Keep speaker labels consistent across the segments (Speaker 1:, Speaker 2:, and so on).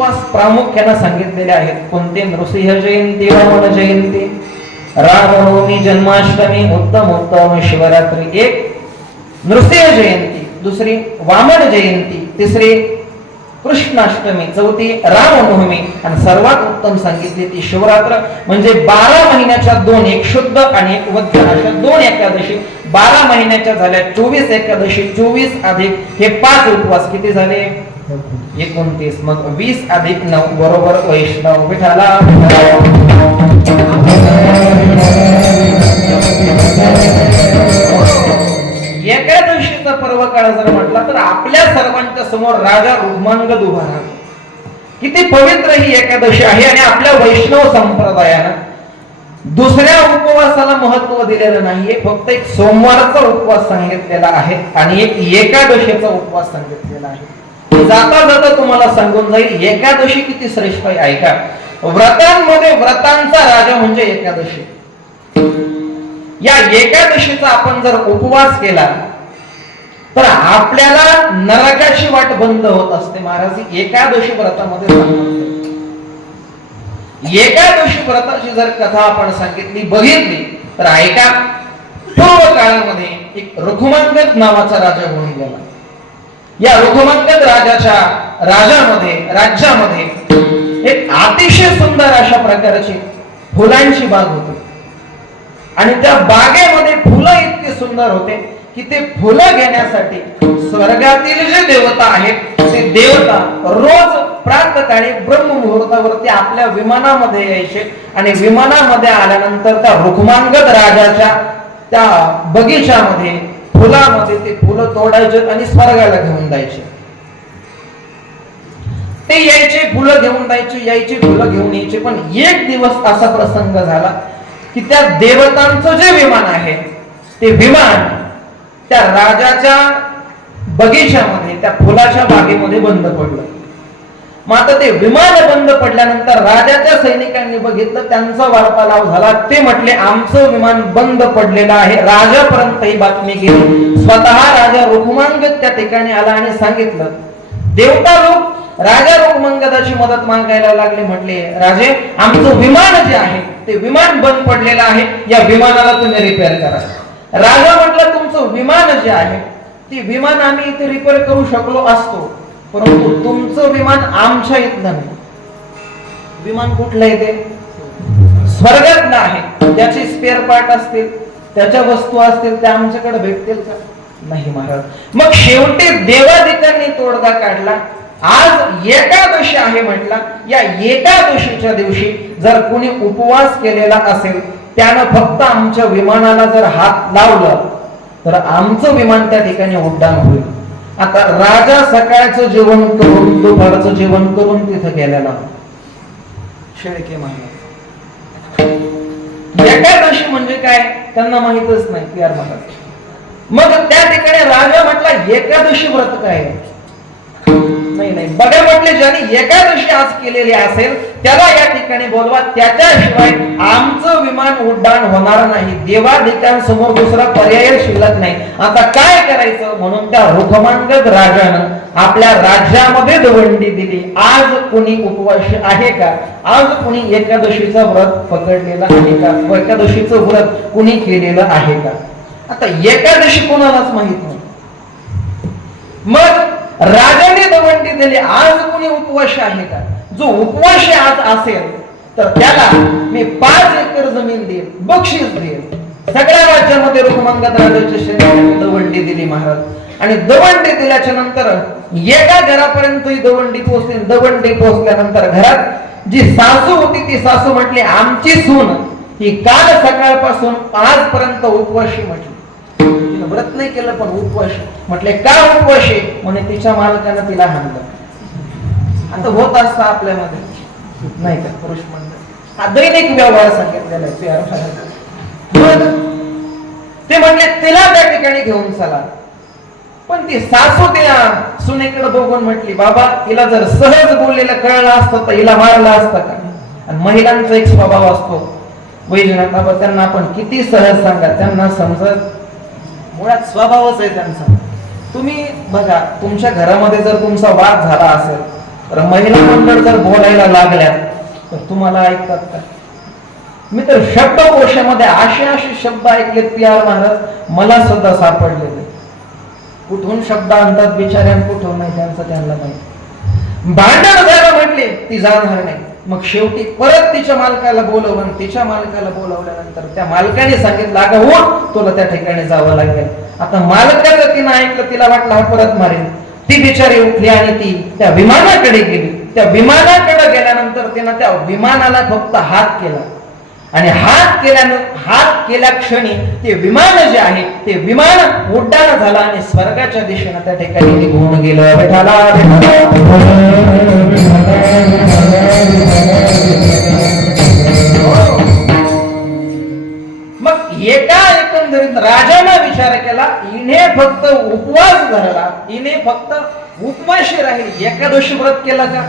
Speaker 1: उपवास प्रामुख्याने सांगितलेले आहेत. कोणते? नृसिंह जयंती रावण जयंती रामनवमी जन्माष्टमी उत्तम उत्तम शिवरात्री एक. नृसिंह जयंती दुसरी वामन जयंती तिसरी कृष्णाष्टमी चौथी रामनवमी आणि सर्वात उत्तम सांगितली ती शिवरात्र. म्हणजे बारा महिन्याच्या दोन एक शुद्ध आणि एक वद्य अशा दोन एकादशी. बारा महिन्याच्या झाल्या चोवीस एकादशी चोवीस अधिक हे पाच उपवास किती झाले? एकोणतीस. मग वीस अधिक नऊ बरोबर वैष्णव. विठाला एकादशीचा पर्व काळ जर म्हटला तर आपल्या सर्वांच्या समोर राजा रुग्मांग उभा किती पवित्र ही एकादशी आहे आणि आपल्या वैष्णव संप्रदायानं दुसऱ्या उपवासाला महत्त्व दिलेलं नाहीये फक्त एक सोमवारचा उपवास सांगितलेला आहे आणि एक एकादशीचा उपवास सांगितलेला आहे. जाता जाता तुम्हाला सांगून जाईल एकादशी किती श्रेष्ठ आहे ऐका. व्रतांमध्ये व्रतांचा राजा म्हणजे एकादशी. या एकादशीचा आपण जर उपवास केला तर आपल्याला नरकाची वाट बंद होत असते महाराज. एकादशी व्रतामध्ये एकादशी व्रताची जर कथा आपण सांगितली बघितली तर ऐका. पूर्व काळामध्ये एक रघुमंगत नावाचा राजा होऊन गेला. या रघुमंगत राजाच्या राजामध्ये राज्यामध्ये एक अतिशय सुंदर अशा प्रकारची फुलांची बाग होती. आणि त्या बागेमध्ये फुलं इतकी सुंदर होते की ते फुलं घेण्यासाठी स्वर्गातील जे देवता आहेत ते देवता रोज प्रातकाळी ब्रह्म मुहूर्तावरती आपल्या विमानामध्ये यायचे आणि विमानामध्ये आल्यानंतर त्या रुक्मांगद राजाच्या त्या बगीच्यामध्ये फुलामध्ये ते फुलं तोडायचे आणि स्वर्गाला घेऊन जायचे. ते यायचे फुलं घेऊन जायचे यायचे फुलं घेऊन यायचे. पण एक दिवस असा प्रसंग झाला की त्या देवतांचं जे विमान आहे ते विमान त्या राजाच्या बगीच्यामध्ये त्या फुलाच्या बागेमध्ये बंद पडलं. मग आता ते विमान बंद पडल्यानंतर राजाच्या सैनिकांनी बघितलं त्यांचा वार्तालाप झाला. ते म्हटले आमचं विमान बंद पडलेलं आहे. राजापर्यंत ही बातमी गेली. स्वतः राजा रुक्मांगद त्या ठिकाणी आला आणि सांगितलं देवता लोक राजा रुक्मांगदाची मदत मागायला लागले. म्हटले राजे आमचं विमान जे आहे ते विमान बंद पडलेलं आहे. या विमानाला तुम्ही रिपेअर करा. राजा म्हटलं तुमचं विमान जे आहे ते विमान आम्ही इथे रिपेअर करू शकलो असतो. परंतु तुमचं विमान आमच्या इथलं नाही. विमान कुठलं येते स्वर्गात स्वर्गातलं आहे त्याचे स्पेअर पार्ट असतील त्याच्या वस्तू असतील त्या आमच्याकडे भेटतील का? नाही महाराज. मग शेवटी देवाधिकांनी तोडगा काढला. आज एकादशी आहे म्हटला. या एकादशीच्या दिवशी जर कुणी उपवास केलेला असेल त्यानं फक्त आमच्या विमानाला जर हात लावला तर आमचं विमान त्या ठिकाणी उड्डाण होईल. आता राजा सकाळचं जेवण करून दुपारचं जेवण करून तिथं गेलेला. शेळके महाराज एकादशी म्हणजे काय? त्यांना माहितच नाही की यार महाराज मग त्या ठिकाणी राजा म्हटला एकादशी व्रत काय? आहे? नाही नाही. बघा म्हटले ज्यांनी एकादशी आज केलेली असेल त्याला या ठिकाणी बोलवा. त्याच्याशिवाय आमचं विमान उड्डाण होणार नाही. देवाधिकांसमोर दुसरा पर्याय शिल्लक नाही. आता काय करायचं? म्हणून त्या रुखमांगद राजानं आपल्या राज्यामध्ये दवंडी दिली. आज कुणी उपवास आहे का? आज कुणी एकादशीचं व्रत पकडलेलं आहे का? एकादशीचं व्रत कुणी केलेलं आहे का? आता एकादशी कोणालाच माहीत नाही. मग राजाने दवंडी दिली आज कोणी उपवास आहे का? जो उपवास आज असेल तर त्याला मी पाच एकर जमीन देईन बक्षीस देईन. सगळ्या राज्यामध्ये रुक्मंगद राजाच्या शरीराने दवंडी दिली महाराज. आणि दवंडी दिल्याच्या नंतर एका घरापर्यंत ही दवंडी पोहोचली दवंडी पोहोचल्यानंतर घरात जी सासू होती ती सासू म्हटली आमची सून. ही काल सकाळपासून आजपर्यंत उपवाशी म्हटली. व्रत नाही केलं पण उपवास. म्हटले का उपवास आहे? म्हणे तिच्या मालकानं तिला हाणलं. आता होत असतं आपल्यामध्ये. नाही का पुरुष म्हणलं हा दैनिक व्यवहार सांगितलेला आहे ते म्हणले तिला त्या ठिकाणी घेऊन चला. पण ती सासू त्या सुनेकडे बघून म्हटली बाबा तिला जर सहज बोललेलं कळलं असतं तर हिला मारलं असतं का? आणि महिलांचा एक स्वभाव असतो. वैजनाथ बाबा त्यांना आपण किती सहज सांगा त्यांना समजत मुळात स्वभावच आहे त्यांचा. तुम्ही बघा तुमच्या घरामध्ये जर तुमचा वाद झाला असेल तर महिला मंडळ जर बोलायला लागल्या तर तुम्हाला ऐकतात का? मी तर शब्दकोशामध्ये असे असे शब्द ऐकलेत पी आर महाराज मला सुद्धा सापडलेले. कुठून शब्द आणतात बिचाऱ्यां कुठून नाही त्यांचं त्यांना माहिती. भांडण झालं म्हटले ती जाणार नाही. मग शेवटी परत तिच्या मालकाला बोलवलं तिच्या मालकाला बोलवल्यानंतर त्या मालकाने सांगितलं अगं हो तुला त्या ठिकाणी जावं लागेल. आता मालकाचं तिनं ऐकलं तिला वाटलं हा परत मारेल ती बिचारी उठली आणि ती त्या विमानाकडे गेली. त्या विमानाकडे गेल्यानंतर तिनं त्या विमानाला फक्त हात केला. आणि हात केल्यानं हात केल्या क्षणी ते विमान जे आहे ते विमान उड्डाण झालं आणि स्वर्गाच्या दिशेनं त्या ठिकाणी निघून गेलं. एका एकंदरीत राजाने विचार केला इने फक्त उपवास धरला. इने फक्त उपवाशी राहील. एकादशी व्रत केला का?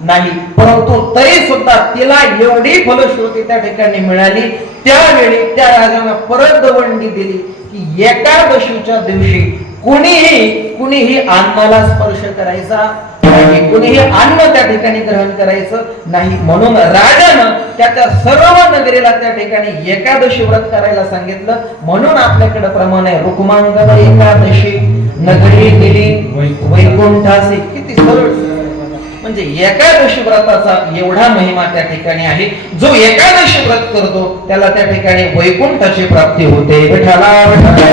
Speaker 1: नाही. परंतु तरी सुद्धा तिला एवढी फलश्रुती त्या ठिकाणी मिळाली. त्यावेळी त्या राजानं परत दवंडी दिली की एकादशीच्या दिवशी कुणीही कुणीही अन्नाला स्पर्श करायचा नाही कुणीही अन्न त्या ठिकाणी ग्रहण करायचं नाही. म्हणून राजानं त्या सर्व नगरीला त्या ठिकाणी एकादशी व्रत करायला सांगितलं. म्हणून आपल्याकडे प्रमाण आहे रुक्मांगद एकादशी नगरी दिली वैकुंठासी. किती सरळ म्हणजे एकादशी व्रताचा एवढा महिमा त्या ठिकाणी आहे. जो एकादशी व्रत करतो त्याला त्या ठिकाणी वैकुंठाची प्राप्ती होते. विठाला विठाला